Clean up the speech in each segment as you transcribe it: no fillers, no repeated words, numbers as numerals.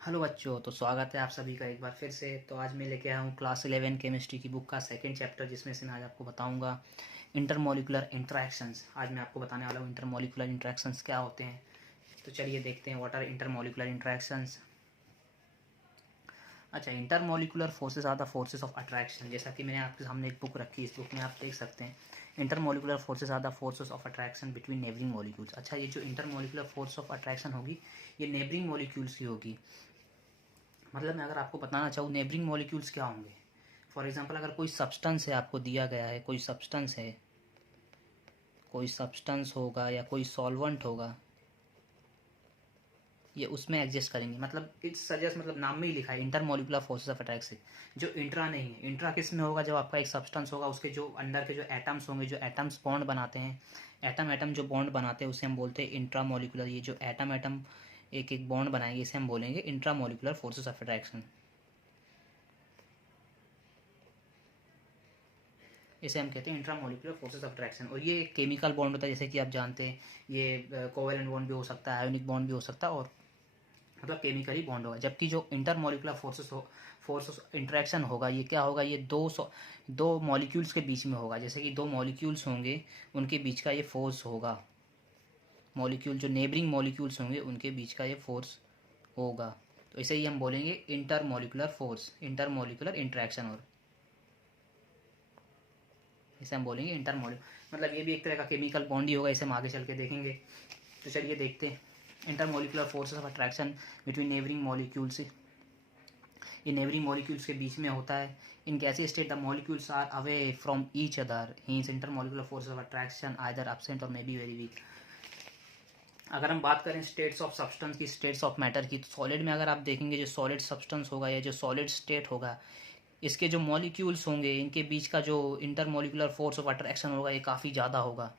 Hello बच्चों, तो स्वागत है आप सभी का एक बार फिर से। तो आज मैं लेके आया हूँ क्लास 11 केमिस्ट्री की बुक का सेकंड चैप्टर, जिसमें से मैं आज आपको बताऊंगा इंटरमॉलिकुलर इंटरेक्शंस। आज मैं आपको बताने वाला हूँ इंटरमॉलिकुलर इंटरेक्शंस क्या होते हैं। तो चलिए देखते हैं व्हाट आर इंटरमॉलिकुलर इंटरेक्शंस। अच्छा, intermolecular forces are the forces of attraction. जैसा कि मैंने आपके सामने एक बुक रखी है, इस बुक में आप देख सकते हैं intermolecular forces are the forces of attraction between neighbouring molecules. अच्छा, ये जो इंटरमॉलिकुलर फोर्स ऑफ अट्रैक्शन होगी ये नेबरिंग मॉलिक्यूल्स की होगी। मतलब मैं अगर आपको बताना चाहूँ नेबरिंग मॉलिक्यूल्स क्या होंगे। फॉर एग्जांपल, अगर कोई सब्सटेंस है, आपको दिया गया है कोई सब्सटेंस है, कोई सब्सटेंस होगा या कोई सॉल्वेंट होगा, ये उसमें एग्जिस्ट करेंगे। मतलब इट्स सजेस्ट, मतलब नाम में ही लिखा है इंटरमॉलिकुलर फोर्सेस ऑफ अट्रैक्शन। जो इंट्रा नहीं है, इंट्रा किस में होगा, जब आपका एक सब्सटेंस होगा उसके जो अंदर के जो एटम्स होंगे, जो एटम्स बॉन्ड बनाते हैं, एटम एटम जो बॉन्ड बनाते हैं उसे हम बोलते हैं इंट्रामॉलिकुलर। ये जो एटम एटम एक एक बॉन्ड बनाएंगे इसे हम बोलेंगे इंट्रामॉलिकुलर फोर्सेस ऑफ अट्रैक्शन। इसे हम कहते हैं इंट्रामॉलिकुलर फोर्सेस ऑफ अट्रैक्शन। और ये एक केमिकल बॉन्ड होता है, जैसे कि आप जानते हैं ये कोवेलेंट बॉन्ड भी हो सकता है, आयोनिक बॉन्ड भी हो सकता है, और मतलब केमिकली बॉन्ड होगा। जबकि जो इंटरमॉलिकुलर फोर्सेस इंटरेक्शन होगा, ये क्या होगा, ये दो मॉलिक्यूल्स के बीच में होगा। जैसे कि दो मॉलिक्यूल्स होंगे, उनके बीच का ये फोर्स होगा। मॉलिक्यूल जो नेबरिंग मॉलिक्यूल्स होंगे उनके बीच का ये फोर्स होगा। तो इसे ही हम बोलेंगे इंटरमॉलिकुलर फोर्स, इंटरमॉलिकुलर इंटरेक्शन। और इसे हम बोलेंगे इंटरमॉलिकुलर, मतलब ये भी एक तरह का केमिकल बॉन्ड ही होगा। इसे हम आगे चल के देखेंगे। तो चलिए देखते हैं intermolecular forces of attraction between neighbouring molecules. ये नेबरिंग मॉलिक्यूल्स के बीच में होता है। इन गैसीय state the molecules are away from each other, hence intermolecular forces of attraction either absent और मे बी वेरी वीक। अगर हम बात करें स्टेट्स ऑफ सब्सटेंस की, स्टेट्स ऑफ मैटर की, तो सॉलिड में अगर आप देखेंगे जो सॉलिड सब्सटेंस होगा या जो सॉलिड स्टेट होगा, इसके जो मॉलिक्यूल्स होंगे इनके बीच का जो इंटरमॉलिकुलर फोर्स ऑफ अट्रैक्शन होगा ये काफ़ी ज़्यादा होगा।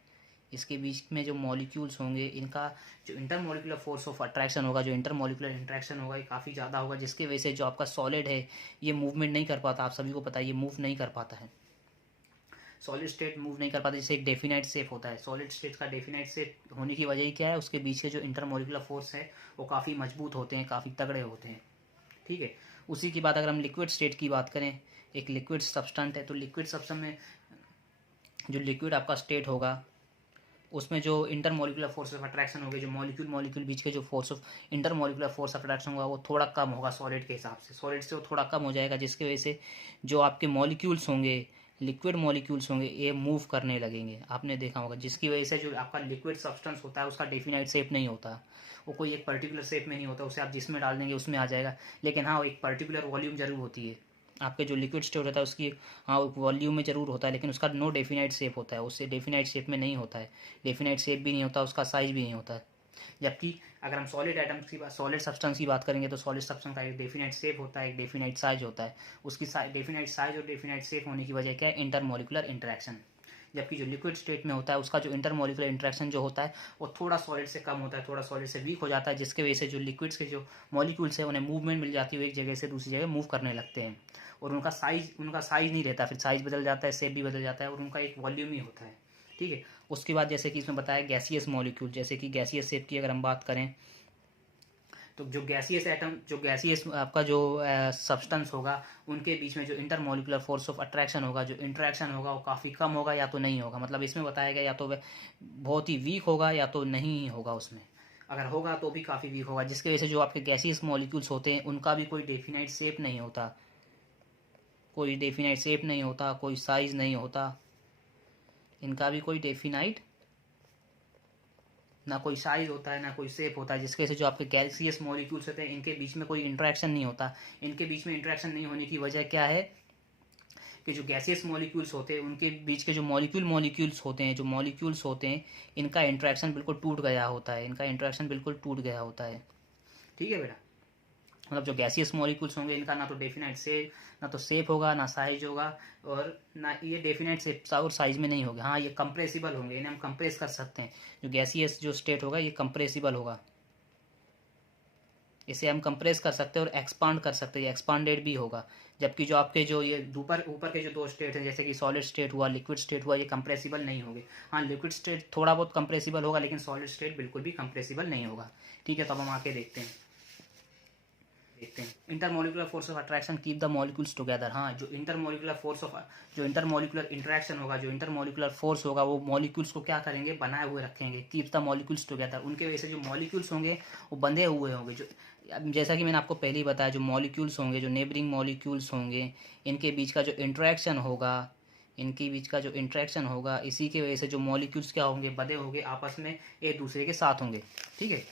इसके बीच में जो मॉलिक्यूल्स होंगे इनका जो इंटरमॉलिकुलर फोर्स ऑफ अट्रैक्शन होगा, जो इंटरमॉलिकुलर इंट्रैक्शन होगा, ये काफ़ी ज़्यादा होगा। जिसकी वजह से जो आपका सॉलिड है ये मूवमेंट नहीं कर पाता। आप सभी को पता है ये मूव नहीं कर पाता है। सॉलिड स्टेट मूव नहीं कर पाता। जैसे एक डेफिनाइट शेप होता है, सॉलिड स्टेट का डेफिनाइट शेप होने की वजह ही क्या है, उसके बीच के जो इंटरमॉलिकुलर फोर्स है वो काफ़ी मजबूत होते हैं, काफ़ी तगड़े होते हैं। ठीक है। उसी की बात अगर हम लिक्विड स्टेट की बात करें, एक लिक्विड सब्सटेंट है, तो लिक्विड सब्सटेंस में जो लिक्विड आपका स्टेट होगा उसमें जो इंटरमॉलिकुलर फोर्स ऑफ अट्रैक्शन होगी, जो मॉलिक्यूल मॉलिक्यूल बीच के जो force of intermolecular force of attraction होगा वो थोड़ा कम होगा सॉलिड के हिसाब से। सॉलिड से वो थोड़ा कम हो जाएगा, जिसकी वजह से जो आपके मॉलिक्यूल्स होंगे, लिक्विड मॉलिक्यूल्स होंगे, ये मूव करने लगेंगे। आपने देखा होगा, जिसकी वजह से जो आपका लिक्विड सब्सटेंस होता है उसका डेफिनाइट शेप नहीं होता। वो कोई एक पर्टिकुलर शेप में नहीं होता, उसे आप जिसमें डाल देंगे उसमें आ जाएगा। लेकिन हाँ, एक पर्टिकुलर वॉल्यूम जरूर होती है। आपके जो लिक्विड स्टेट होता है उसकी हाँ वॉल्यूम में ज़रूर होता है, लेकिन उसका नो डेफिनाइट शेप होता है, उससे डेफिनाइट शेप में नहीं होता है। डेफिनाइट शेप भी नहीं होता, उसका साइज भी नहीं होता है। जबकि अगर हम सॉलिड आइटम्स की बात, सॉलिड सब्सटेंस की बात करेंगे, तो सॉलिड सब्सटेंस का एक डेफिनाइट शेप होता है, एक डेफिनाइट साइज होता है। उसकी डेफिनाइट साइज और डेफिनाइट शेप होने की वजह क्या है, इंटरमॉलिकुलर इंटरेक्शन। जबकि जो लिक्विड स्टेट में होता है उसका जो इंटरमॉलिकुलर इंटरेक्शन जो होता है वो थोड़ा सॉलिड से कम होता है, थोड़ा सॉलिड से वीक हो जाता है, जिसकी वजह से जो लिक्विड्स के जो मॉलिक्यूल्स है उन्हें मूवमेंट मिल जाती है, एक जगह से दूसरी जगह मूव करने लगते हैं। और उनका साइज नहीं रहता, फिर साइज बदल जाता है, शेप भी बदल जाता है, और उनका एक वॉल्यूम ही होता है। ठीक है। उसके बाद जैसे कि इसमें बताया गैसियस मॉलिक्यूल, जैसे कि गैसियस शेप की अगर हम बात करें, तो जो गैसियस एटम, जो गैसियस आपका जो सब्सटेंस होगा उनके बीच में जो इंटरमॉलिकुलर फोर्स ऑफ अट्रैक्शन होगा, जो इंटरेक्शन होगा वो काफ़ी कम होगा या तो नहीं होगा। मतलब इसमें बताया गया या तो वह बहुत ही वीक होगा या तो नहीं होगा उसमें। अगर होगा तो भी काफ़ी वीक होगा, जिसकी वजह से जो आपके गैसियस मॉलिक्यूल्स होते हैं उनका भी कोई डेफिनाइट शेप नहीं होता, कोई डेफिनाइट शेप नहीं होता, कोई साइज नहीं होता, इनका भी कोई डेफिनाइट ना कोई साइज होता है ना कोई शेप होता है। जिसकी वजह से जो आपके गैसियस मॉलिक्यूल्स होते हैं इनके बीच में कोई इंटरेक्शन नहीं होता। इनके बीच में इंटरेक्शन नहीं होने की वजह क्या है कि जो गैसियस मॉलिक्यूल्स होते हैं उनके बीच के जो मॉलिक्यूल्स होते हैं, जो मॉलिक्यूल्स होते हैं इनका इंटरेक्शन बिल्कुल टूट गया होता है, इनका इंटरेक्शन बिल्कुल टूट गया होता है। ठीक है बेटा। मतलब जो गैसियस मॉलिक्यूल्स होंगे इनका ना तो डेफिनाइट शेप, ना तो शेप होगा, ना साइज होगा, और ना ये डेफिनाइट शेप और साइज में नहीं होगा। हाँ, ये कंप्रेसिबल होंगे, इन्हें हम कंप्रेस कर सकते हैं। जो गैसियस जो स्टेट होगा ये कंप्रेसिबल होगा, इसे हम कंप्रेस कर सकते हैं और एक्सपांड कर सकते हैं, एक्सपांडेड भी होगा। जबकि जो आपके जो ये ऊपर ऊपर के जो दो स्टेट हैं, जैसे कि सॉलिड स्टेट हुआ, लिक्विड स्टेट हुआ, ये कंप्रेसिबल नहीं होंगे। हाँ, लिक्विड स्टेट थोड़ा बहुत कंप्रेसिबल होगा, लेकिन सॉलिड स्टेट बिल्कुल भी कंप्रेसिबल नहीं होगा। ठीक है, तो अब हम आके देखते हैं। देखते हैं। Intermolecular force of attraction keep the molecules together. हाँ, जो इंटरमोलिकुलर इंटरेक्शन होगा, जो इंटरमोलिकुलर फोर्स होगा, वो मॉलिक्यूल्स को क्या करेंगे, बनाए हुए रखेंगे। कीप द मॉलिक्यूल्स टुगेदर, उनके वजह से जो मॉलिक्यूल्स होंगे वो बंधे हुए होंगे। जो जैसा कि मैंने आपको पहले ही बताया, जो मॉलिक्यूल्स होंगे, जो नेबरिंग मॉलिक्यूल्स होंगे, इनके बीच का जो इंटरेक्शन होगा, इसी की वजह से जो मॉलिक्यूल्स क्या होंगे, बंधे होंगे, आपस में एक दूसरे के साथ होंगे। ठीक है।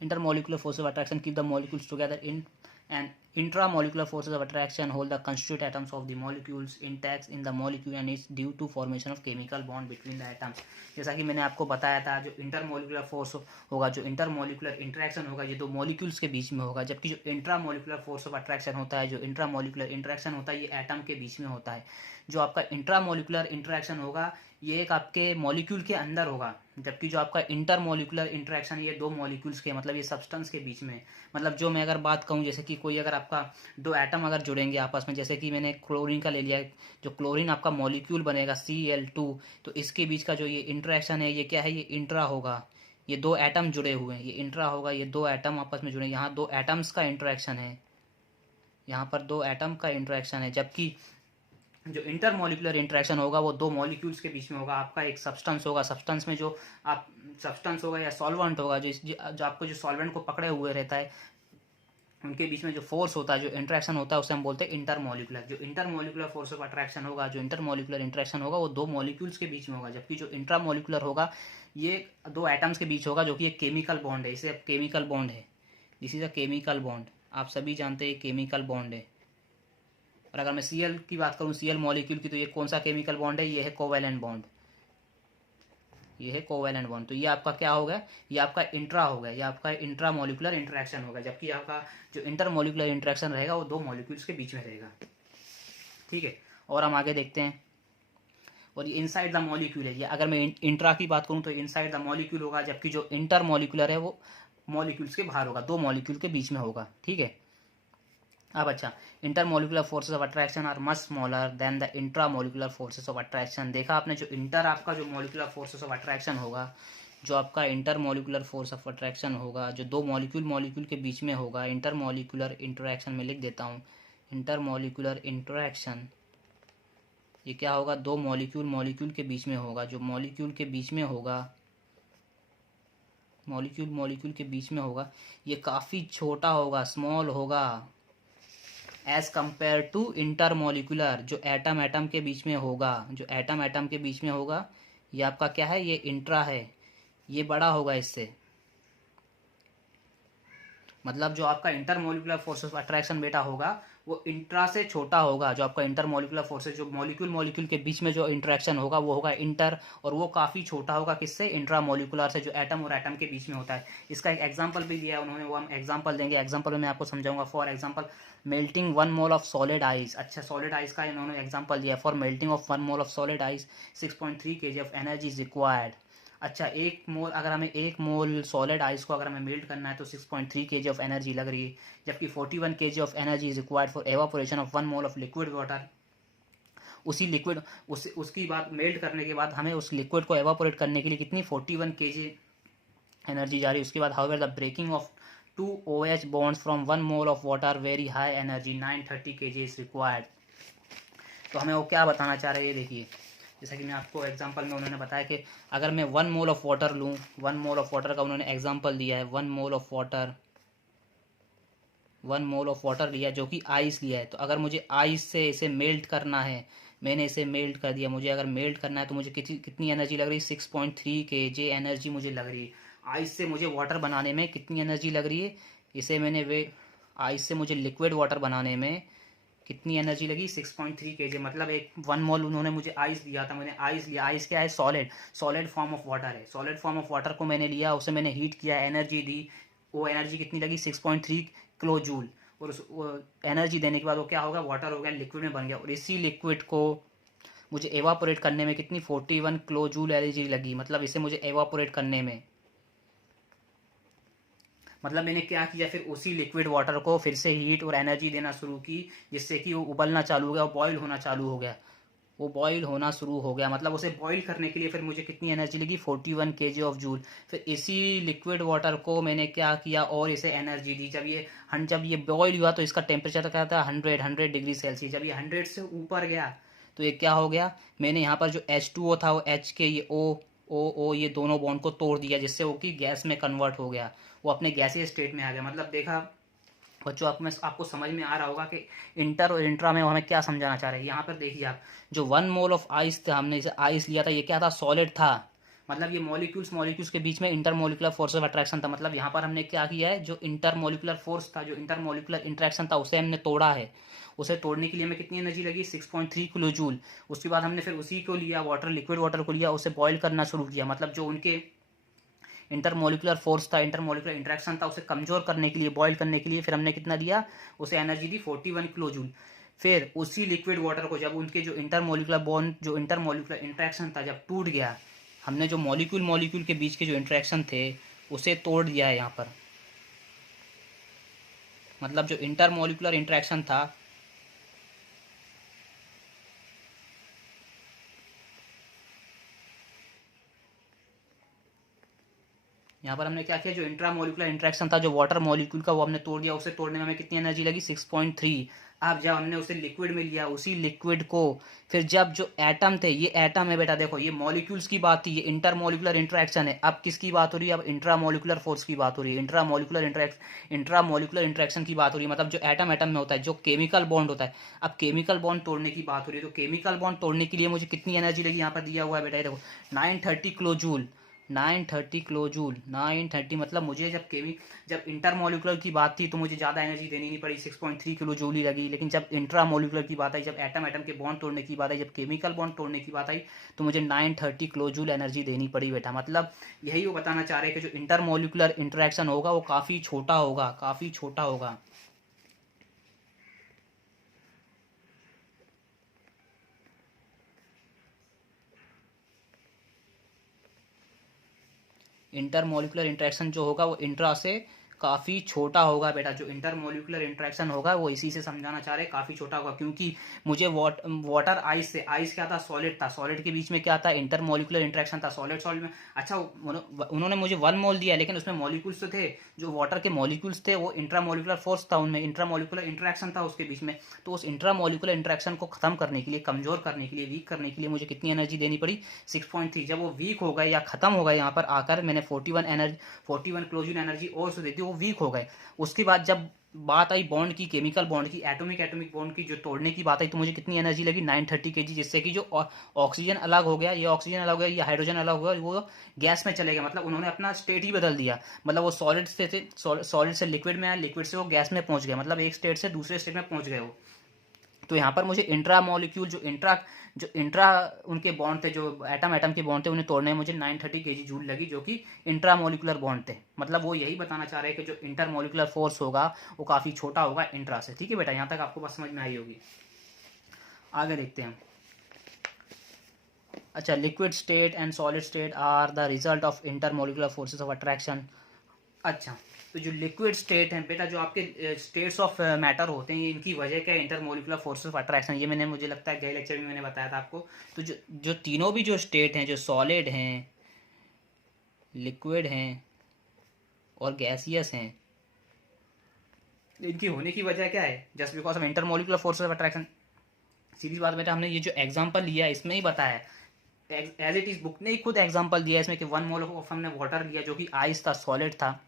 Intermolecular forces of attraction keep the molecules together in, and intramolecular forces of attraction hold the constituent atoms of the molecules intact in the molecule and is due to formation of chemical bond between the atoms। जैसा कि मैंने आपको बताया था, जो intermolecular force होगा, जो intermolecular interaction होगा, ये दो मॉलिक्यूल्स के बीच में होगा। जबकि जो इंट्रामोलिकुलर फोर्स ऑफ अट्रैक्शन होता है, जो इंट्रामोलिकुलर इंटरेक्शन होता है, ये एटम के बीच में होता है। जो आपका इंट्रामोलिकुलर इंटरेक्शन होगा, ये एक आपके मॉलिक्यूल के अंदर होगा। जबकि जो आपका इंटरमोलिकुलर इंटरेक्शन, ये दो मॉलिक्यूल्स के, मतलब ये सब्सटेंस के बीच में। मतलब जो मैं अगर बात कहूँ, जैसे कि कोई अगर आपका दो एटम अगर जुड़ेंगे आपस में, जैसे कि मैंने क्लोरीन का ले लिया, जो क्लोरीन आपका मॉलिक्यूल बनेगा Cl2, तो इसके बीच का जो ये इंटरेक्शन है, ये क्या है, ये इंट्रा होगा। ये दो एटम जुड़े हुए हैं, ये इंट्रा होगा। ये दो एटम आपस में जुड़े, यहाँ दो एटम्स का इंटरेक्शन है, यहाँ पर दो एटम का इंटरेक्शन है। जबकि जो इंटरमोलिकुलर इंटरेक्शन होगा, वो दो मॉलिक्यूल्स के बीच में होगा। आपका एक सब्सटेंस होगा, सब्सटेंस में जो आप सब्सटेंस होगा या सॉल्वेंट होगा, जो आपको जो सॉल्वेंट को पकड़े हुए रहता है, उनके बीच में जो फोर्स होता है, जो इंटरेक्शन होता है, उसे हम बोलते हैं इंटरमोलिकुलर। जो इंटरमोलिकुलर फोर्स ऑफ अट्रैक्शन होगा, जो इंटरमोलिकुलर इंटरेक्शन होगा, वो दो मॉलिक्यूल्स के बीच में होगा। जबकि जो इंट्रामोलिकुलर होगा, ये दो एटम्स के बीच होगा, जो कि एक केमिकल बॉन्ड है। इसे केमिकल बॉन्ड है, this is a chemical bond. आप सभी जानते हैं केमिकल बॉन्ड है। और अगर मैं Cl की बात करूं, Cl मॉलिक्यूल की, तो ये कौन सा केमिकल बॉन्ड है, ये है कोवैलेंट बॉन्ड। ये है कोवैलेंट बॉन्ड। तो ये आपका क्या होगा, ये आपका इंट्रा होगा, ये आपका इंट्रा मॉलिकुलर इंटरेक्शन होगा। जबकि आपका जो इंटरमोलिकुलर इंटरेक्शन रहेगा, वो दो मॉलिक्यूल्स के बीच में रहेगा। ठीक है। और हम आगे देखते हैं। और ये इनसाइड द मॉलिक्यूल है। ये अगर मैं इंट्रा की बात करूं, तो इनसाइड द मॉलिक्यूल होगा। जबकि जो इंटरमोलिकुलर है, वो मॉलिक्यूल्स के बाहर होगा, दो मॉलिक्यूल के बीच में होगा। ठीक है। अब अच्छा, intermolecular forces of attraction are much smaller than the intramolecular forces of attraction. देखा आपने, जो आपका जो मॉलिकुलर फोर्सेस ऑफ अट्रैक्शन होगा, जो आपका इंटरमोलिकुलर फोर्स ऑफ अट्रैक्शन होगा, जो दो मॉलिक्यूल के बीच में होगा। इंटरमोलिकुलर इंटरेक्शन में लिख देता हूँ, इंटरमोलिकुलर इंटरेक्शन, ये क्या होगा, दो मॉलिक्यूल के बीच में होगा। जो मॉलिक्यूल के बीच में होगा, मॉलिक्यूल के बीच में होगा, ये काफ़ी छोटा होगा, स्मॉल होगा, एज कंपेयर टू इंटरमोलिकुलर, जो एटम के बीच में होगा। जो एटम के बीच में होगा, ये आपका क्या है, ये इंट्रा है, ये बड़ा होगा इससे। मतलब जो आपका इंटरमोलिकुलर फोर्स ऑफ अट्रैक्शन बेटा होगा, वो इंट्रा से छोटा होगा। जो आपका इंटरमोलिकुलर फोर्सेस, जो मॉलिक्यूल के बीच में जो इंटरेक्शन होगा, वो होगा इंटर, और वो काफ़ी छोटा होगा किससे, इंट्रामोलिकुलर से, जो एटम और एटम के बीच में होता है। इसका एक एग्जांपल भी दिया है उन्होंने, वो हम एग्जांपल देंगे। एग्जांपल में मैं आपको समझाऊंगा। For example, melting 1 mole of solid ice. अच्छा, सॉलिड आइस का इन्होंने एग्जांपल दिया। For melting of 1 mole of solid ice 6.3 kg of energy is required. अच्छा, अगर हमें 1 मोल सॉलिड आइस को अगर हमें मेल्ट करना है, तो 6.3 kg ऑफ एनर्जी लग रही है। जबकि 41 kg of energy is required for evaporation of 1 mole of liquid water. उसकी बाद मेल्ट करने के बाद हमें उस लिक्विड को एवापोरेट करने के लिए कितनी, 41 kg एनर्जी जा रही है। उसके बाद however the breaking of 2 OH bonds from 1 mole of water very high energy 930 kg is required। तो हमें वो क्या बताना चाह रहे हैं, ये देखिए। जैसा कि मैं आपको एग्जांपल में उन्होंने बताया कि अगर मैं 1 मोल ऑफ वाटर लूँ, 1 मोल ऑफ वाटर का उन्होंने एग्जांपल दिया है। 1 मोल ऑफ वाटर लिया, जो कि आइस लिया है। तो अगर मुझे आइस से इसे मेल्ट करना है, मैंने इसे मेल्ट कर दिया, मुझे अगर मेल्ट करना है, तो मुझे कितनी एनर्जी लग रही है, 6.3 kg एनर्जी मुझे लग रही है। आइस से मुझे वाटर बनाने में कितनी एनर्जी लग रही है, आइस से मुझे लिक्विड वाटर बनाने में कितनी एनर्जी लगी, 6.3 kg। मतलब 1 मोल उन्होंने मुझे आइस दिया था, मैंने आइस लिया। आइस क्या है, सॉलिड फॉर्म ऑफ वाटर है। सॉलिड फॉर्म ऑफ वाटर को मैंने लिया, उसे मैंने हीट किया, एनर्जी दी। वो एनर्जी कितनी लगी, 6.3 किलो जूल। और उस एनर्जी देने के बाद वो क्या होगा, वाटर हो गया, लिक्विड में बन गया। और इसी लिक्विड को मुझे एवापोरेट करने में कितनी, 41 किलो जूल एनर्जी लगी। मतलब इसे मुझे एवापोरेट करने में, मतलब मैंने क्या किया, फिर उसी लिक्विड वाटर को फिर से हीट और एनर्जी देना शुरू की, जिससे कि वो उबलना चालू हो गया और बॉयल होना चालू हो गया। वो बॉईल होना शुरू हो गया। मतलब उसे बॉईल करने के लिए फिर मुझे कितनी एनर्जी लगी, 41 kg ऑफ जूल। फिर इसी लिक्विड वाटर को मैंने क्या किया और इसे एनर्जी दी। जब ये बॉईल हुआ तो इसका टेम्परेचर क्या था, 100 डिग्री सेल्सियस। जब ये 100 से ऊपर गया तो ये क्या हो गया, मैंने यहाँ पर जो H2O था वो H के ये O ये दोनों बॉन्ड को तोड़ दिया, जिससे वो कि गैस में कन्वर्ट हो गया, वो अपने गैसीय स्टेट में आ गया। मतलब देखा बच्चों, आपको समझ में आ रहा होगा कि इंटर और इंट्रा में हमें क्या समझाना चाह रहे हैं। यहाँ पर देखिए आप, जो 1 मोल ऑफ आइस था, हमने इसे आइस लिया था, ये क्या था, सॉलिड था। मतलब ये मॉलिक्यूल्स के बीच में इंटरमोलिकुलर फोर्स ऑफ अट्रैक्शन था। मतलब यहाँ पर हमने क्या किया है, जो इंटरमोलिकुलर फोर्स था, जो इंटरमोलिकुलर इंट्रैक्शन था, उसे हमने तोड़ा है। उसे तोड़ने के लिए हमें कितनी एनर्जी लगी, 6.3 किलो जूल। उसके बाद हमने फिर उसी को लिया, लिक्विड वाटर को लिया, उसे बॉईल करना शुरू किया। मतलब जो उनके इंटरमोलिकुलर फोर्स था, इंटरमोलिकुलर इंट्रैक्शन था, उसे कमजोर करने के लिए, बॉईल करने के लिए फिर हमने कितना दिया, उसे एनर्जी दी 41 किलो जूल। फिर उसी लिक्विड वाटर को जब उनके जो इंटरमोलिकुलर इंट्रैक्शन था जब टूट गया, हमने जो मॉलिक्यूल के बीच के जो इंट्रैक्शन थे उसे तोड़ दिया है यहाँ पर। मतलब जो इंटरमोलिकुलर इंट्रैक्शन था, यहाँ पर हमने क्या किया, जो इंट्रामोलिकुलर इंट्रैक्शन था जो वाटर मॉलिक्यूल का, वो हमने तोड़ दिया। उसे तोड़ने में हमें कितनी एनर्जी लगी, 6.3। अब जब हमने उसे लिक्विड में लिया, उसी लिक्विड को फिर जब जो एटम थे, ये एटम है बेटा, देखो ये मॉलिक्यूल्स की बात थी, ये इंटरमोलिकुलर इंट्रैक्शन है। अब किसकी बात हो रही है, अब इंट्रामोलिकुलर फोर्स की बात हो रही है, इंट्रामोलिकुलर इंट्रैक्शन की बात हो रही है। मतलब जो एटम में होता है, जो केमिकल बॉन्ड होता है। अब केमिकल बॉन्ड तोड़ने की बात हो रही है, तो केमिकल बॉन्ड तोड़ने के लिए मुझे कितनी एनर्जी लगी, यहाँ पर दिया हुआ है बेटा, देखो 930 किलो जूल। 930 kilo joule, 930। मतलब मुझे जब इंटरमोलिकुलर की बात थी तो मुझे ज़्यादा एनर्जी देनी नहीं पड़ी, 6.3 किलो जूल ही लगी। लेकिन जब इंट्रामोलिकुलर की बात आई, जब एटम के बॉन्ड तोड़ने की बात आई, जब केमिकल बॉन्ड तोड़ने की बात आई, तो मुझे 930 किलो जूल एनर्जी देनी पड़ी बेटा। मतलब यही वो बताना चाह रहे हैं कि जो इंटरमोलिकुलर इंटरेक्शन होगा वो काफ़ी छोटा होगा, काफ़ी छोटा होगा। इंटरमोलिकुलर इंटरेक्शन जो होगा वो इंट्रा से काफ़ी छोटा होगा बेटा। जो इंटरमोलिकुलर इंटरेक्शन होगा वो इसी से समझाना चाह रहे हैं, काफ़ी छोटा होगा। क्योंकि मुझे वाटर आइस क्या था, सॉलिड था, सॉलिड के बीच में क्या था, इंटरमोलिकुलर इंटरेक्शन था, सॉलिड में। अच्छा, उन्होंने मुझे 1 मोल दिया, लेकिन उसमें मॉलिक्यूल्स तो थे, जो वाटर के मॉलिक्यूल्स थे, वो इंट्रामोलिकुलर फोर्स था उनमें, इंट्रामोलिकुलर इंटरेक्शन था उसके बीच में। तो उस इंट्रामोलिकुलर इंटरेक्शन को खत्म करने के लिए, कमजोर करने के लिए, वीक करने के लिए मुझे कितनी एनर्जी देनी पड़ी, 6.3। जब वो वीक हो गए या खत्म हो गए, यहाँ पर आकर मैंने 41 किलो एनर्जी और से दी थी, वो वीक हो गए। उसके बाद जब बात आई बॉन्ड की, केमिकल बॉन्ड की, एटॉमिक बॉन्ड की, जो तोड़ने की बात आई, तो मुझे कितनी एनर्जी लगी, 930 kg। जिससे कि जो ऑक्सीजन अलग हो गया, ये ऑक्सीजन अलग हो गया, ये हाइड्रोजन अलग हो गया, वो गैस में चले गया। मतलब उन्होंने अपना स्टेट ही बदल दिया। मतलब वो सॉलिड से लिक्विड में आया, लिक्विड से वो गैस में पहुंच गया। मतलब एक स्टेट से दूसरे स्टेट में पहुंच गए वो। तो यहाँ पर मुझे इंट्रा मॉलिक्यूल, जो इंट्रा उनके बॉन्ड थे, जो एटम के बॉन्ड थे, उन्हें तोड़ने में मुझे 930 kg जूल लगी, जो कि इंट्रा मॉलिकुलर बॉन्ड थे। मतलब वो यही बताना चाह रहे हैं कि जो इंटर मॉलिकुलर फोर्स होगा वो काफ़ी छोटा होगा इंट्रा से। ठीक है बेटा, यहाँ तक आपको बात समझ में आई होगी। आगे देखते हैं। अच्छा, liquid state and solid state are the result of intermolecular forces of attraction. अच्छा, तो जो लिक्विड स्टेट है बेटा, जो आपके स्टेट्स ऑफ मैटर होते हैं, इनकी वजह क्या है, इंटरमोलिकुलर फोर्सेस ऑफ अट्रैक्शन। ये मुझे लगता है गए लेक्चर में मैंने बताया था आपको। तो जो तीनों भी जो स्टेट हैं, जो सॉलिड हैं, लिक्विड हैं और गैसियस हैं, इनकी होने की वजह क्या है, just because of intermolecular forces of attraction. सीधी बात बेटा, हमने ये जो एग्जाम्पल लिया है इसमें ही बताया, एज इट इज बुक ने ही खुद एग्जाम्पल दिया इसमें कि 1 मोल ऑफ हमने वाटर लिया, जो कि आइस था, सॉलिड था।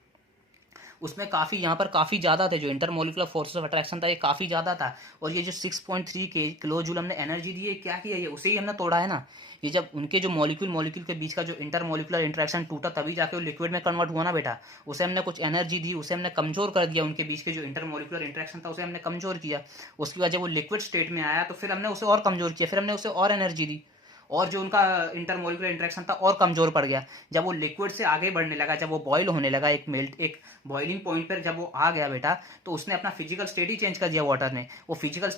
उसमें काफ़ी, यहाँ पर काफ़ी ज़्यादा थे, जो इंटरमोलिकुलर फोर्सेस ऑफ अट्रैक्शन था ये काफ़ी ज़्यादा था। और ये जो 6.3 किलो जूल हमने एनर्जी दी है, क्या किया, ये उसे ही हमने तोड़ा है ना। ये जब उनके जो मॉलिक्यूल के बीच का जो इंटरमोलिकुलर इंट्रैक्शन टूटा, तभी जाके वो लिक्विड में कन्वर्ट हुआ ना बेटा। उसे हमने कुछ एनर्जी दी, उसे हमने कमजोर कर दिया, उनके बीच के जो इंटरमोलिकुलर इंट्रैक्शन था उसे हमने कमजोर किया। उसके बाद जब वो लिक्विड स्टेट में आया तो फिर हमने उसे और कमजोर किया, फिर हमने उसे और एनर्जी दी, और जो उनका इंटरमोलिकुलर इंटरेक्शन था और कमजोर पड़ गया। जब वो लिक्विड से आगे बढ़ने लगा, जब वो बॉयल होने लगा, एक बॉइलिंग पॉइंट पर जब वो आ गया बेटा, तो उसने अपना फिजिकल स्टेट ही चेंज कर दिया वाटर ने। वो फिजिकल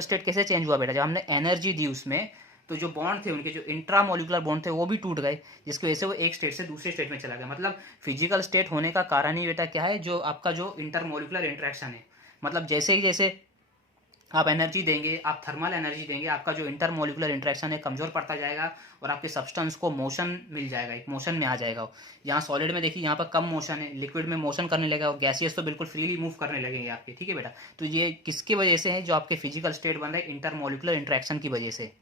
स्टेट कैसे चेंज हुआ बेटा, जब हमने एनर्जी दी उसमें, तो जो बॉन्ड थे उनके, जो इंट्रामोलिकुलर बॉन्ड थे, वो भी टूट गए, जिसकी वजह से वो एक स्टेट से दूसरे स्टेट में चला गया। मतलब फिजिकल स्टेट होने का कारण ही बेटा क्या है, जो आपका जो इंटरमोलिकुलर इंटरेक्शन है। मतलब जैसे ही जैसे आप एनर्जी देंगे, आप थर्मल एनर्जी देंगे, आपका जो इंटरमोलिकुलर इंटरेक्शन है कमज़ोर पड़ता जाएगा और आपके सब्सटेंस को मोशन मिल जाएगा, एक मोशन में आ जाएगा। यहाँ सॉलिड में देखिए यहाँ पर कम मोशन है, लिक्विड में मोशन करने लगेगा और गैसियस तो बिल्कुल फ्रीली मूव करने लगेंगे आपके, ठीक है बेटा। तो ये किसकी वजह से है, जो आपके फिजिकल स्टेट बन रहे हैं इंटरमोलिकुलर इंटरेक्शन की वजह से,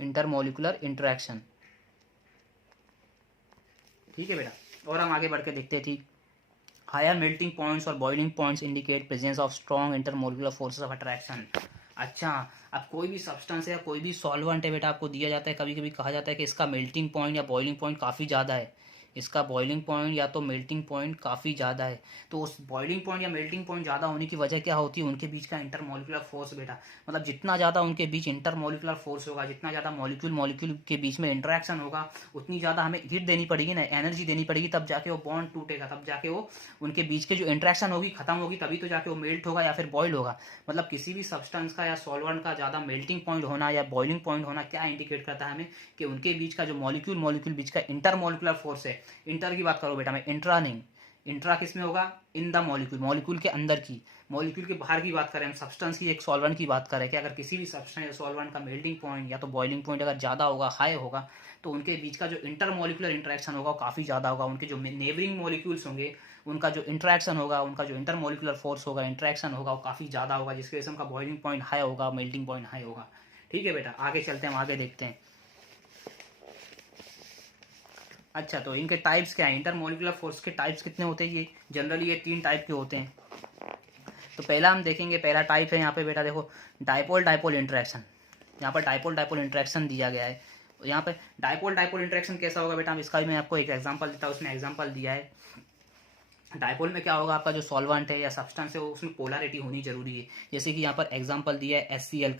इंटरमोलिकुलर इंटरेक्शन, ठीक है बेटा। और हम आगे बढ़ के देखते हैं, ठीक। हायर मेल्टिंग पॉइंट्स और boiling points indicate presence of strong intermolecular forces of attraction. अच्छा, अब कोई भी सब्सटेंस है या कोई भी सॉल्वेंट है बेटा, आपको दिया जाता है, कभी कभी कहा जाता है कि इसका मेल्टिंग पॉइंट या बॉइलिंग पॉइंट काफ़ी ज़्यादा है, इसका बॉइलिंग पॉइंट या तो मेल्टिंग पॉइंट काफ़ी ज़्यादा है। तो उस बॉइलिंग पॉइंट या मेल्टिंग पॉइंट ज़्यादा होने की वजह क्या होती है, उनके बीच का इंटरमोलिकुलर फोर्स बेटा। मतलब जितना ज़्यादा उनके बीच इंटरमोलिकुलर फोर्स होगा, जितना ज़्यादा मॉलिक्यूल मॉलिक्यूल के बीच में इंटरेक्शन होगा, उतनी ज़्यादा हमें हीट देनी पड़ेगी ना, एनर्जी देनी पड़ेगी, तब जाके वो बॉन्ड टूटेगा, तब जाके वो उनके बीच के जो इंटरेक्शन होगी खत्म होगी, तभी तो जाके वो मेल्ट होगा या फिर बॉयल होगा। मतलब किसी भी सब्सटेंस का या सॉल्वेंट का ज़्यादा मेल्टिंग पॉइंट होना या बॉइलिंग पॉइंट होना क्या इंडिकेट करता है हमें, कि उनके बीच का जो मॉलिक्यूल मॉलिक्यूल बीच का इंटरमोलिकुलर फोर्स है। इंटर की बात करो बेटा, मैं इंट्रा नहीं, इंट्रा किस में होगा, इन द मॉलिक्यूल, मॉलिक्यूल के अंदर की, मॉलिक्यूल के बाहर की बात करें हम, सब्सटेंस की, एक सॉल्वेंट की बात करें कि अगर किसी भी सब्सटेंस या सॉल्वेंट का मेल्टिंग पॉइंट या तो बॉइलिंग पॉइंट अगर ज़्यादा होगा, हाई होगा, तो उनके बीच का जो इंटरमोलिकुलर इंटरेक्शन होगा वो काफ़ी ज़्यादा होगा। उनके जो नेबरिंग मॉलिक्यूल्स होंगे उनका जो इंटरेक्शन होगा, उनका जो इंटरमोलिकुलर फोर्स होगा, इंटरेक्शन होगा, वो काफ़ी ज़्यादा होगा, जिसकी वजह से उनका बॉइलिंग पॉइंट हाई होगा, मेल्टिंग पॉइंट हाई होगा। ठीक है बेटा, आगे चलते हैं, हम आगे देखते हैं। अच्छा, तो इनके टाइप्स क्या है, इंटरमोलिकुलर फोर्स के टाइप्स कितने होते हैं, ये जनरली ये 3 टाइप के होते हैं। तो पहला हम देखेंगे, पहला टाइप है यहाँ पे बेटा देखो, डाइपोल डाइपोल इंटरेक्शन। यहाँ पर डाइपोल डाइपोल इंटरेक्शन दिया गया है। यहाँ पे डाइपोल डाइपोल इंटरेक्शन कैसा होगा बेटा, इसका भी मैं आपको एक एग्जांपल देता हूँ, उसने एग्जांपल दिया है। डाइपोल में क्या होगा, आपका जो सॉल्वेंट है या सब्सटेंस है वो उसमें पोलैरिटी होनी जरूरी है। जैसे कि यहाँ पर एग्जांपल दिया है HCl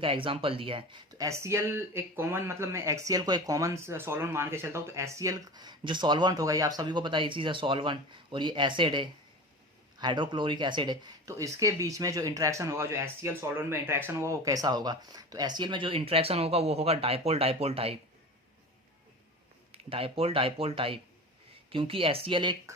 का एग्जांपल दिया है। तो HCl एक कॉमन, मतलब मैं HCl को एक कॉमन सॉल्वेंट मान के चलता हूँ। तो HCl जो सॉल्वेंट होगा, ये आप सभी को पता है, ये चीज़ है सॉल्वेंट, और ये एसिड है, हाइड्रोक्लोरिक एसिड है। तो इसके बीच में जो इंटरेक्शन होगा, जो HCl सॉल्वेंट में इंटरेक्शन होगा, वो कैसा होगा, तो HCl में जो इंटरेक्शन होगा वो होगा dipole dipole type, dipole dipole type. क्योंकि HCl एक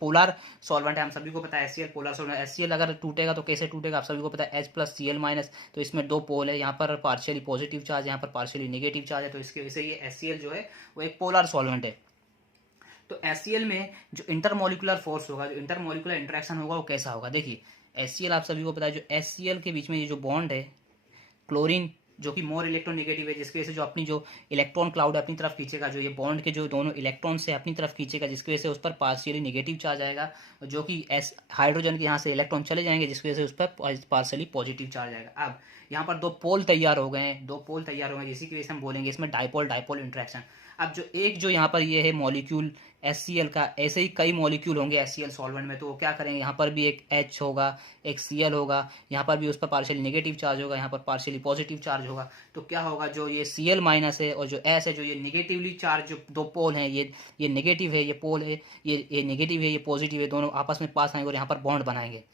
पोलर सॉल्वेंट है, हम सभी को पता है HCl पोलर सॉल्वेंट। HCl अगर टूटेगा तो कैसे टूटेगा, आप सभी को पता है H+Cl-। तो इसमें 2 पोल है, यहाँ पर पार्शियली पॉजिटिव चार्ज, यहाँ पर पार्शियली नेगेटिव चार्ज है, तो इसकी वजह से ये HCl जो है वो एक पोलर सॉल्वेंट है। तो HCl में जो इंटरमोलिकुलर फोर्स होगा, जो इंटरमोलिकुलर इंटरेक्शन होगा, वो कैसा होगा, देखिए HCl आप सभी को पता है, जो HCl के बीच में ये जो बॉन्ड है, क्लोरीन जो कि मोर इलेक्ट्रोनेगेटिव है, जिसकी वजह से जो अपनी जो इलेक्ट्रॉन क्लाउड अपनी तरफ खींचेगा, जो ये बॉन्ड के जो दोनों इलेक्ट्रॉन से अपनी तरफ खींचेगा, जिसकी वजह से उस पर पार्शियली नेगेटिव चार्ज आएगा, जो कि हाइड्रोजन के यहाँ से इलेक्ट्रॉन चले जाएंगे, जिसकी वजह से उस पर पार्शियली पॉजिटिव चार्ज आएगा। अब यहाँ पर 2 पोल तैयार हो गए हैं, 2 पोल तैयार हो गए, जिसकी वजह से हम बोलेंगे इसमें डाइपोल डाइपोल इंट्रैक्शन। अब जो यहाँ पर ये है मॉलिक्यूल HCl का, ऐसे ही कई मॉलिक्यूल होंगे HCl सॉल्वेंट में, तो वो क्या करेंगे, यहाँ पर भी एक H होगा, एक Cl होगा, यहाँ पर भी उस पर पार्शियली नेगेटिव चार्ज होगा, यहाँ पर पार्शियली पॉजिटिव चार्ज होगा। तो क्या होगा, जो ये Cl- है और जो S है, जो ये निगेटिवली चार्ज जो 2 पोल हैं, ये नेगेटिव है, ये पोल है, ये नेगेटिव है, ये पॉजिटिव है, दोनों आपस में पास आएंगे और यहाँ पर बॉन्ड बनाएंगे।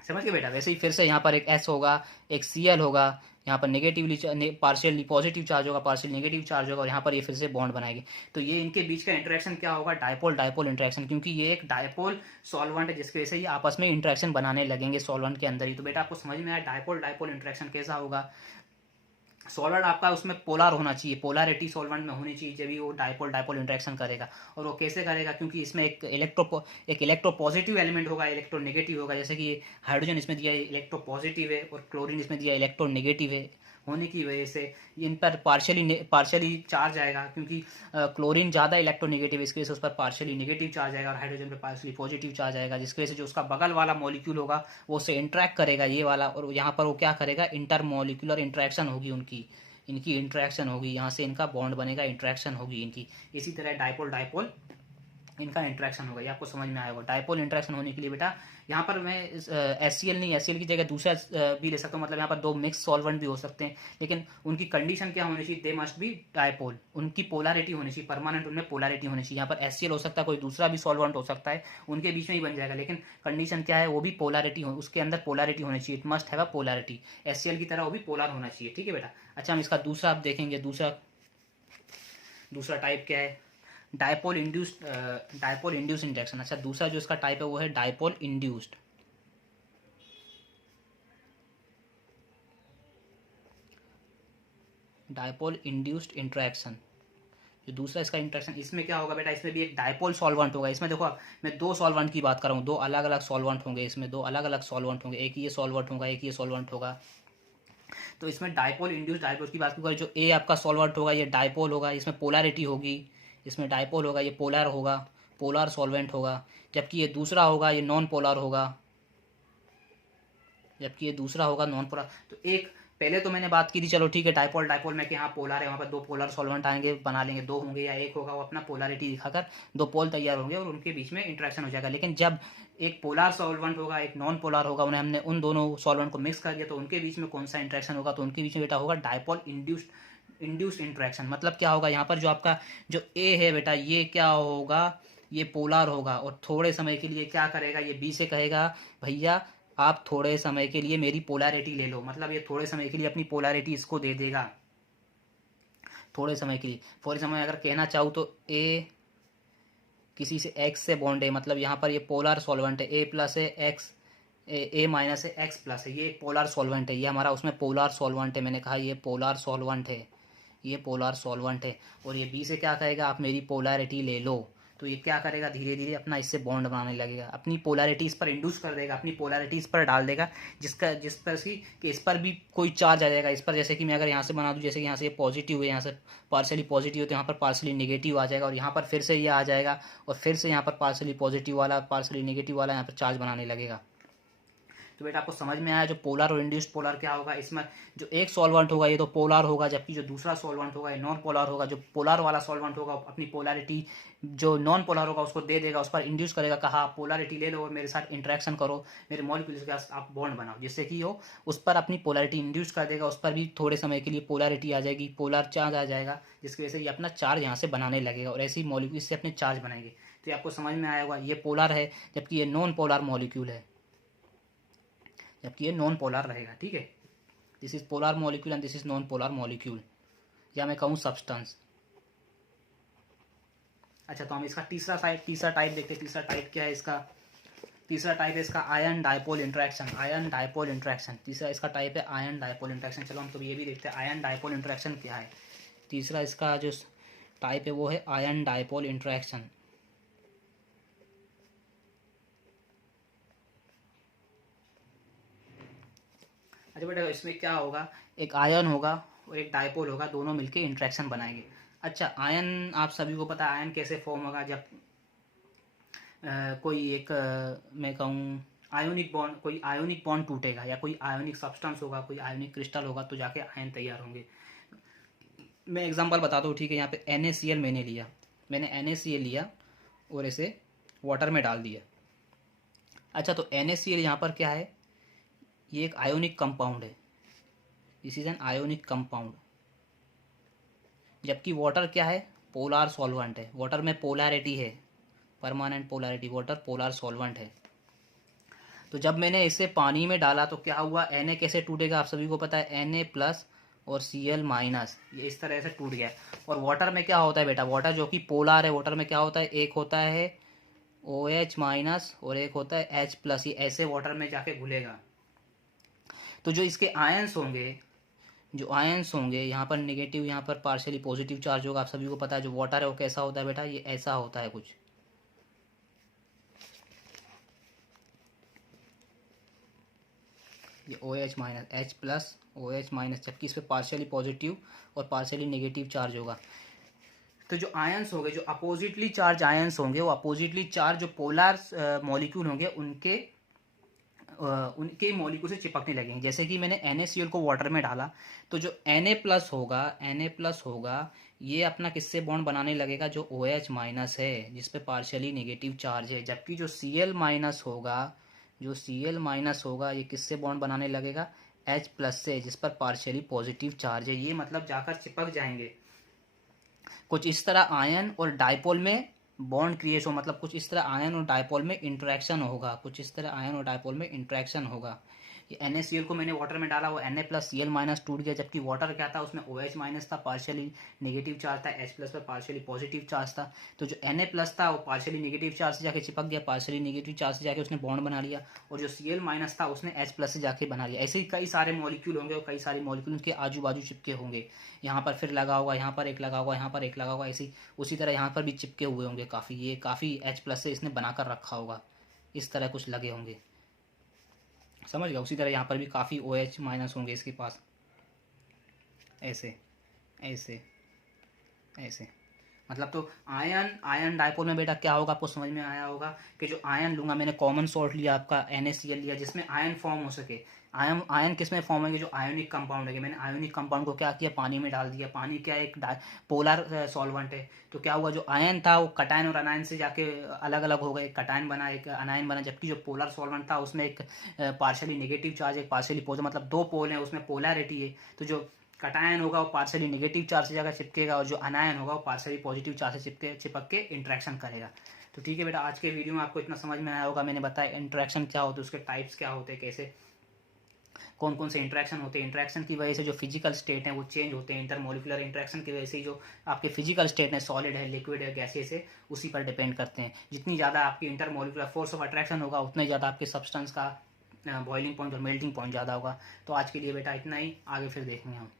समझ गए बेटा। वैसे ही फिर से यहाँ पर एक S होगा, एक Cl होगा, यहाँ पर नेगेटिवली पार्शियली पॉजिटिव चार्ज होगा, पार्शियली नेगेटिव चार्ज होगा, और यहाँ पर ये फिर से बॉन्ड बनाएगी। तो ये इनके बीच का इंटरेक्शन क्या होगा, डाइपोल डाइपोल इंटरेक्शन, क्योंकि ये एक डाइपोल सॉल्वेंट है, जिसकी वजह से ये आपस में इंटरेक्शन बनाने लगेंगे सॉल्वेंट के अंदर ही। तो बेटा आपको समझ में आया डाइपोल डाइपोल इंटरेक्शन कैसा होगा। सॉल्वेंट आपका उसमें पोलर होना चाहिए, पोलैरिटी सॉल्वेंट में होनी चाहिए, जब भी वो डाइपोल डाइपोल इंटरेक्शन करेगा। और वो कैसे करेगा, क्योंकि इसमें एक इलेक्ट्रो पॉजिटिव एलिमेंट होगा, इलेक्ट्रो नेगेटिव होगा। जैसे कि हाइड्रोजन इसमें दिया है इलेक्ट्रो पॉजिटिव है, और क्लोरीन इसमें दिया इलेक्ट्रो नेगेटिव है, होने की वजह से इन पर पार्शियली चार्ज आएगा, क्योंकि क्लोरीन ज़्यादा इलेक्ट्रोनेगेटिव है, इसकी वजह से उस पर पार्शियली नेगेटिव चार्ज आएगा, और हाइड्रोजन पर पार्शियली पॉजिटिव चार्ज आएगा, जिसकी वजह से जो उसका बगल वाला मॉलिक्यूल होगा वो उससे इंट्रैक्ट करेगा, ये वाला, और यहाँ पर वो क्या करेगा, इंटरमोलिकुलर इंट्रैक्शन होगी इनकी इंट्रैक्शन होगी, यहाँ से इनका बॉन्ड बनेगा, इंट्रैक्शन होगी इनकी। इसी तरह डाइपोल डाइपोल इनका इंटरेक्शन होगा। ये आपको समझ में आया होगा। डाइपोल इंटरेक्शन होने के लिए बेटा यहाँ पर मैं HCl नहीं, HCl की जगह दूसरा भी ले सकता हूँ, मतलब यहाँ पर 2 मिक्स सॉल्वेंट भी हो सकते हैं, लेकिन उनकी कंडीशन क्या होनी चाहिए, दे मस्ट बी डाइपोल, उनकी पोलैरिटी होनी चाहिए, परमानेंट उनमें पोलैरिटी होनी चाहिए। यहाँ पर HCl हो सकता है, कोई दूसरा भी सॉल्वेंट हो सकता है, उनके बीच में ही बन जाएगा, लेकिन कंडीशन क्या है, वो भी पोलैरिटी हो, उसके अंदर पोलैरिटी होनी चाहिए, it must have a polarity. HCl की तरह वो भी पोलर होना चाहिए, ठीक है बेटा। अच्छा, हम इसका दूसरा आप देखेंगे, दूसरा टाइप क्या है, डायपोल इंड्यूस्ड इंटरेक्शन। अच्छा, दूसरा जो इसका टाइप है वो है dipole induced. Dipole induced interaction, जो दूसरा इसका इंटरेक्शन, इसमें क्या होगा बेटा, इसमें भी एक डायपोल सॉल्वेंट होगा। इसमें देखो, अब मैं दो सॉल्वेंट की बात कर रहा हूँ, दो अलग अलग सॉल्वेंट होंगे, इसमें दो अलग अलग सॉल्वेंट होंगे, एक ये सॉल्वेंट होगा, एक ये सॉल्वेंट होगा। तो इसमें डायपोल इंड्यूस्ड डायपोल की बात करें, जो ए आपका सॉल्वेंट होगा ये डायपोल होगा, इसमें पोलैरिटी होगी, इसमें डायपोल होगा, ये पोलर होगा, पोलर सॉल्वेंट होगा। जबकि ये दूसरा होगा ये नॉन पोलर होगा, जबकि ये दूसरा होगा नॉन पोलर। तो एक पहले तो मैंने बात की थी, चलो ठीक है, डायपोल डायपोल में कि हाँ पोलर है, वहाँ पर दो पोलर सॉल्वेंट आएंगे, बना लेंगे, दो होंगे या एक होगा, वो अपना पोलैरिटी दिखाकर दो पोल तैयार होंगे और उनके बीच में इंटरेक्शन हो जाएगा। लेकिन जब एक पोलर सॉल्वेंट होगा, एक नॉन पोलर होगा, उन्हें हमने उन दोनों सॉल्वेंट को मिक्स कर दिया, तो उनके बीच में कौन सा इंटरेक्शन होगा, तो उनके बीच में बेटा होगा डायपोल इंड्यूस्ड इंटरेक्शन। मतलब क्या होगा, यहाँ पर जो आपका जो ए है बेटा, ये क्या होगा, ये पोलर होगा, और थोड़े समय के लिए क्या करेगा, ये बी से कहेगा भैया आप थोड़े समय के लिए मेरी पोलैरिटी ले लो। मतलब ये थोड़े समय के लिए अपनी पोलैरिटी इसको दे देगा, थोड़े समय के लिए। फॉर एग्जाम्पल अगर कहना चाहूँ तो ए किसी से एक्स से बॉन्ड है, मतलब यहाँ पर ये पोलर सॉल्वेंट है, ए प्लस है एक्स, ए माइनस है एक्स प्लस है, ये एक पोलर सॉल्वेंट है, ये हमारा उसमें पोलर सॉल्वेंट है, मैंने कहा ये पोलर सॉल्वेंट है, ये पोलर सॉल्वेंट है। और ये बी से क्या कहेगा, आप मेरी पोलैरिटी ले लो। तो ये क्या करेगा, धीरे धीरे अपना इससे बॉन्ड बनाने लगेगा, अपनी पोलैरिटी इस पर इंड्यूस कर देगा, अपनी पोलैरिटी इस पर डाल देगा, जिस पर कि इस पर भी कोई चार्ज आ जाएगा इस पर। जैसे कि मैं अगर यहाँ से बना दूँ, जैसे कि यहाँ से ये पॉजिटिव है, यहाँ से पार्शली पॉजिटिव है, तो यहाँ पर पार्शली नेगेटिव आ जाएगा, और यहाँ पर फिर से ये आ जाएगा, और फिर से यहाँ पर पार्शली पॉजिटिव वाला पार्शली नेगेटिव वाला यहाँ पर चार्ज बनाने लगेगा। तो बेटा आपको समझ में आया जो पोलर और इंड्यूस्ड पोलर क्या होगा। इसमें जो एक सॉल्वेंट होगा ये तो पोलर होगा, जबकि जो दूसरा सॉल्वेंट होगा ये नॉन पोलर होगा। जो पोलर वाला सॉल्वेंट होगा अपनी पोलैरिटी जो नॉन पोलर होगा उसको दे देगा, उस पर इंड्यूस करेगा, कहा पोलैरिटी ले लो और मेरे साथ इंटरेक्शन करो, मेरे मॉलिक्यूल्स के साथ आप बॉन्ड बनाओ, जिससे कि हो उस पर अपनी पोलैरिटी इंड्यूस कर देगा, उस पर भी थोड़े समय के लिए पोलैरिटी आ जाएगी, पोलर चार्ज आ जाएगा, जिसकी वजह से ये अपना चार्ज यहाँ से बनाने लगेगा, और ऐसे ही मॉलिक्यूल से अपने चार्ज बनाएंगे। तो ये आपको समझ में आया होगा, ये पोलर है जबकि ये नॉन पोलर मॉलिक्यूल है, जबकि ये नॉन पोलर रहेगा। ठीक है, this is polar molecule and this is non polar molecule, या मैं कहूँ सब्सटेंस। अच्छा, तो हम इसका तीसरा टाइप देखते हैं। तीसरा टाइप क्या है इसका, तीसरा टाइप है इसका ion dipole interaction. Ion dipole interaction तीसरा इसका टाइप है, आयन डायपोल इंटरेक्शन। चलो हम तो ये भी देखते हैं आयन डायपोल इंटरेक्शन क्या है। तीसरा इसका जो टाइप है वो है आयन डायपोल इंटरेक्शन। अच्छा बेटा, इसमें क्या होगा, एक आयन होगा और एक डायपोल होगा, दोनों मिलके इंटरेक्शन बनाएंगे। अच्छा, आयन आप सभी को पता है आयन कैसे फॉर्म होगा, जब कोई एक मैं कहूँ आयोनिक बॉन्ड, कोई आयोनिक बॉन्ड टूटेगा या कोई आयोनिक सब्सटेंस होगा, कोई आयोनिक क्रिस्टल होगा, तो जाके आयन तैयार होंगे। मैं एग्जांपल बताता हूँ, ठीक है। यहाँ पे NaCl मैंने NaCl लिया और इसे वाटर में डाल दिया। अच्छा, तो NaCl यहाँ पर क्या है, ये एक आयोनिक कंपाउंड है, this is an ionic compound. जबकि वाटर क्या है, पोलर सॉल्वेंट है, वाटर में पोलैरिटी है, permanent polarity, water polar solvent है। तो जब मैंने इसे पानी में डाला तो क्या हुआ, Na कैसे टूटेगा आप सभी को पता है, Na प्लस और Cl माइनस, ये इस तरह से टूट गया। और वाटर में क्या होता है बेटा, वाटर जो कि पोलर है, वाटर में क्या होता है, एक होता है OH माइनस और एक होता है H प्लस, ये ऐसे वाटर में जाके घुलेगा। तो जो इसके आयंस होंगे, जो आयंस होंगे यहाँ पर नेगेटिव, यहाँ पर पार्शियली पॉजिटिव चार्ज होगा। आप सभी को पता है जो वाटर है वो कैसा होता है बेटा, ये ऐसा होता है कुछ, ये OH minus H plus OH minus, जबकि इस पर पार्शियली पॉजिटिव और पार्शियली नेगेटिव चार्ज होगा। तो जो आयंस होंगे, जो अपोजिटली चार्ज आयंस होंगे, वो अपोजिटली चार्ज जो पोलर मॉलिक्यूल होंगे उनके मॉलिक्यूल से चिपकने लगेंगे। जैसे कि मैंने NaCl को वाटर में डाला, तो जो Na प्लस होगा ये अपना किससे बॉन्ड बनाने लगेगा, जो OH माइनस है जिस पे पार्शियली नेगेटिव चार्ज है। जबकि जो Cl माइनस होगा ये किससे बॉन्ड बनाने लगेगा, H प्लस से जिस पर पार्शियली पॉजिटिव चार्ज है। ये मतलब जाकर चिपक जाएंगे। कुछ इस तरह आयन और डायपोल में बॉन्ड क्रिएट हो, मतलब कुछ इस तरह आयन और डायपोल में इंटरेक्शन होगा, कुछ इस तरह आयन और डायपोल में इंटरेक्शन होगा। ये NaCl को मैंने वाटर में डाला, वो Na+Cl- टूट गया, जबकि वाटर क्या था उसमें OH- था, पार्शियली नेगेटिव चार्ज था, H+ पर पार्शियली पॉजिटिव चार्ज था। तो जो Na+ था वो पार्शियली नेगेटिव चार्ज से जाके चिपक गया, पार्शियली नेगेटिव चार्ज से जाके उसने बॉन्ड बना लिया, और जो Cl- था उसने H+ से जाके बना लिया। ऐसे ही कई सारे मॉलिक्यूल होंगे और कई सारे मॉलिक्यूल उनके आजू बाजू चिपके होंगे, यहाँ पर फिर लगा होगा, यहाँ पर एक लगा होगा, यहाँ पर एक लगा होगा, ऐसे ही उसी तरह यहाँ पर भी चिपके हुए होंगे काफ़ी, ये काफ़ी H+ से इसने बनाकर रखा होगा, इस तरह कुछ लगे होंगे, समझ गया। उसी तरह यहाँ पर भी काफ़ी OH- होंगे इसके पास, ऐसे ऐसे ऐसे। मतलब तो आयन आयन डायपोल में बेटा क्या होगा, आपको समझ में आया होगा कि जो आयन लूँगा, मैंने कॉमन सॉल्ट लिया आपका NaCl लिया, जिसमें आयन फॉर्म हो सके। आयन आयन किस में फॉर्म होंगे, जो आयोनिक कंपाउंड है। मैंने आयोनिक कंपाउंड को क्या किया, पानी में डाल दिया। पानी क्या है, एक पोलर सॉल्वेंट है, तो क्या हुआ, जो आयन था वो कटायन और अनायन से जाके अलग अलग हो गए, कटायन बना, एक अनायन बना, जबकि जो पोलर सॉल्वेंट था उसमें एक पार्शियली नेगेटिव चार्ज, एक पार्शियली पॉजिटिव, मतलब दो पोल हैं उसमें, पोलैरिटी है। तो जो कटायन होगा वो पार्शियली नेगेटिव चार्ज से जाकर चिपकेगा, और जो अनायन होगा वो पार्शियली पॉजिटिव चार्ज से चिपक के इंट्रैक्शन करेगा। तो ठीक है बेटा, आज के वीडियो में आपको इतना समझ में आया होगा। मैंने बताया इंट्रैक्शन क्या होते हैं, उसके टाइप्स क्या होते हैं, कैसे कौन कौन से इंट्रैक्शन होते हैं। इंट्रैक्शन की वजह से जो फिजिकल स्टेट है वो चेंज होते हैं। इंटरमोलिकुलर इंट्रैक्शन की वजह से जो आपके फिजिकल स्टेट है, सॉलिड है, लिक्विड है, गैसेस है, उसी पर डिपेंड करते हैं। जितनी ज़्यादा आपकी इंटरमोलिकुलर फोर्स ऑफ अट्रैक्शन होगा, उतने ज़्यादा आपके सब्सटेंस का बॉइलिंग पॉइंट और मेल्टिंग पॉइंट ज़्यादा होगा। तो आज के लिए बेटा इतना ही, आगे फिर देखेंगे हम।